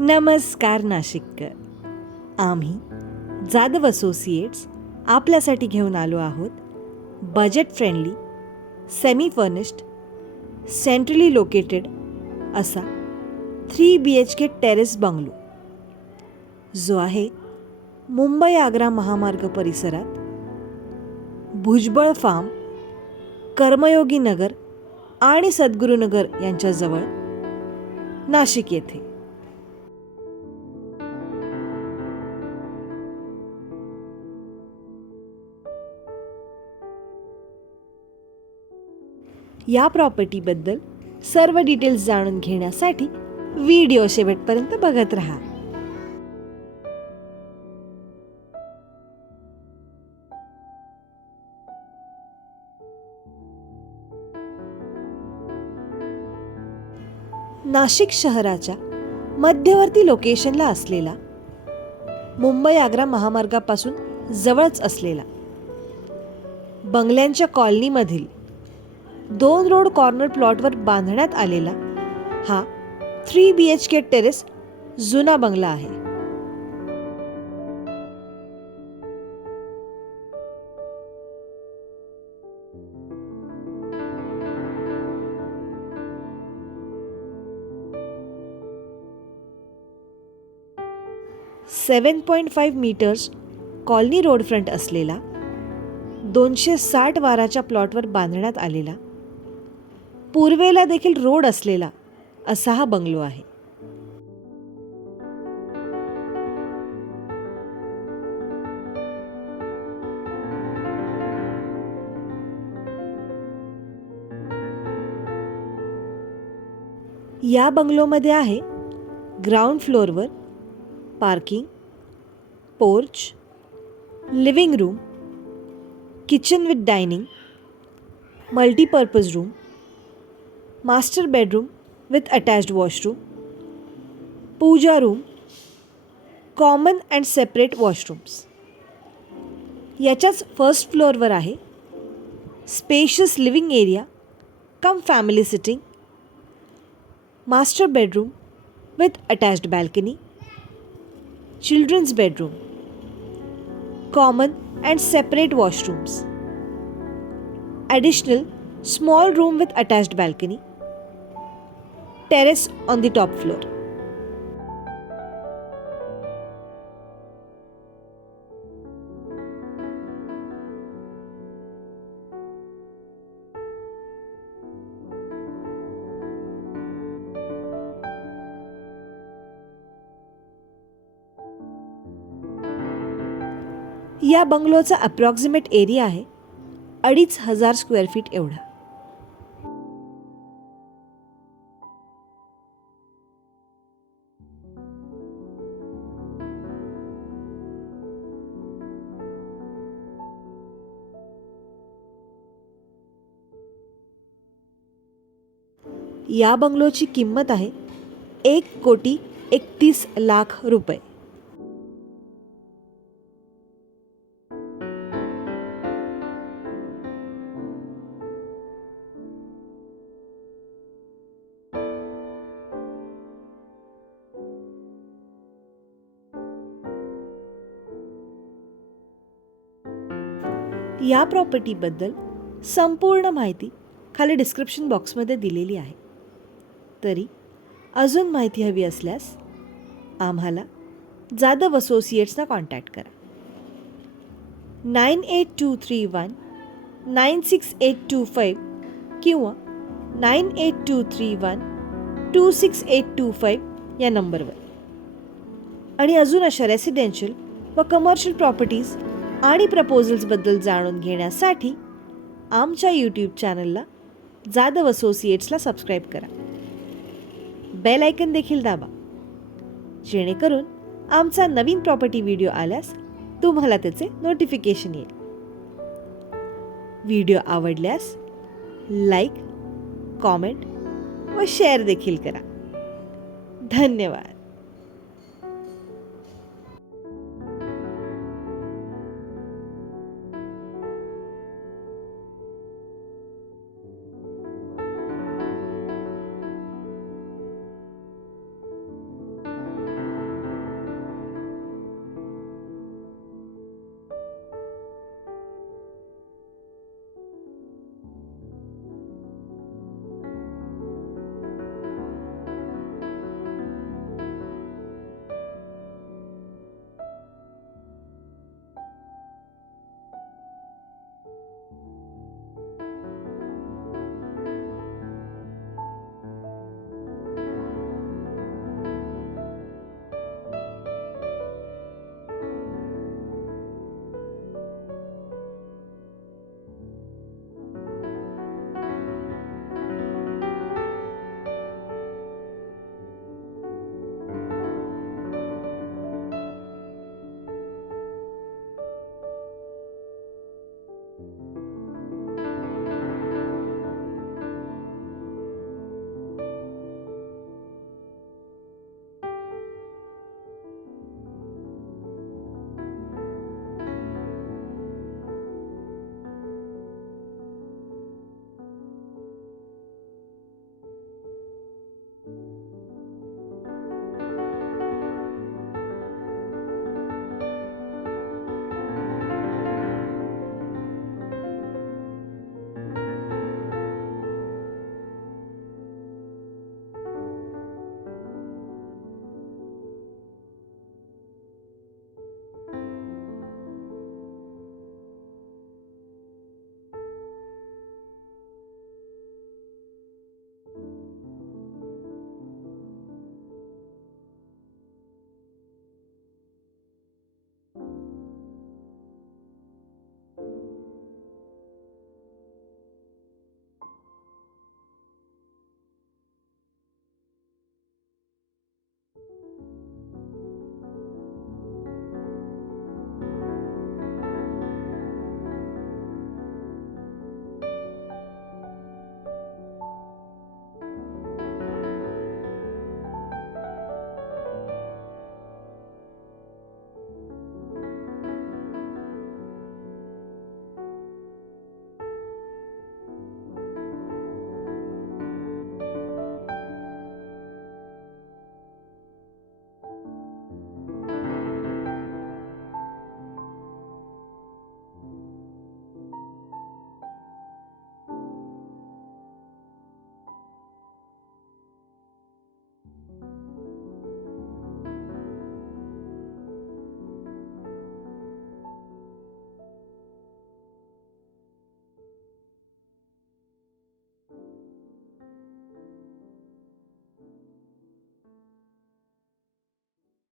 नमस्कार नाशिककर. आम्ही जाधव असोसिएट्स आपल्यासाठी घेऊन आलो आहोत budget friendly, semi furnished, centrally located असा 3 BHK टेरेस बंगलो, जो आहे मुंबई आग्रा महामार्ग परिसरात भुजबळ फार्म, कर्मयोगी नगर आणि सद्गुरुनगर यांच्याजवळ नाशिक येथे. या प्रॉपर्टीबद्दल सर्व डिटेल्स जाणून घेण्यासाठी व्हिडिओ शेवटपर्यंत बघत राहा. नाशिक शहराच्या मध्यवर्ती लोकेशनला असलेला, मुंबई आग्रा महामार्गापासून जवळच असलेला, बंगल्यांच्या कॉलनीमधील 2 रोड कॉर्नर प्लॉटवर बांधण्यात आलेला हा 3 BHK टेरेस जुना बंगला आहे. .5 मीटर्स कॉलनी रोड फ्रंट असलेला, 260 वाराच्या प्लॉटवर बांधण्यात आलेला, पूर्वेला देखील रोड असलेला असा हा बंगलो आहे. या बंगलोमध्ये आहे ग्राउंड फ्लोअरवर parking, porch, living room, kitchen with dining, multipurpose room, master bedroom with attached washroom, puja room, common and separate washrooms. याच्याच फर्स्ट फ्लोअरवर आहे spacious living area cum family sitting, master bedroom with attached balcony, children's bedroom, common and separate washrooms, additional small room with attached balcony, terrace on the top floor. या बंगलोचा approximate area आहे 2,500 square feet एवढा. या बंगलोची किंमत आहे 1,31,00,000 रुपये. या प्रॉपर्टीबद्दल संपूर्ण माहिती खाली डिस्क्रिप्शन बॉक्समध्ये दिलेली आहे. तरी अजून माहिती हवी असल्यास आम्हाला जाधव असोसिएट्सना कॉन्टॅक्ट करा. 9823196825 किंवा 9823126825 या नंबरवर. आणि अजून अशा रेसिडेन्शियल व कमर्शियल प्रॉपर्टीज आणि प्रपोजल्सबद्दल जाणून घेण्यासाठी आमच्या यूट्यूब चॅनलला जाधव असोसिएट्सला सबस्क्राईब करा. बेल आयकन देखील दाबा, जेणेकरून आमचा नवीन प्रॉपर्टी व्हिडिओ आल्यास तुम्हाला त्याचे नोटिफिकेशन येईल. व्हिडिओ आवडल्यास लाईक, कॉमेंट व शेअर देखील करा. धन्यवाद.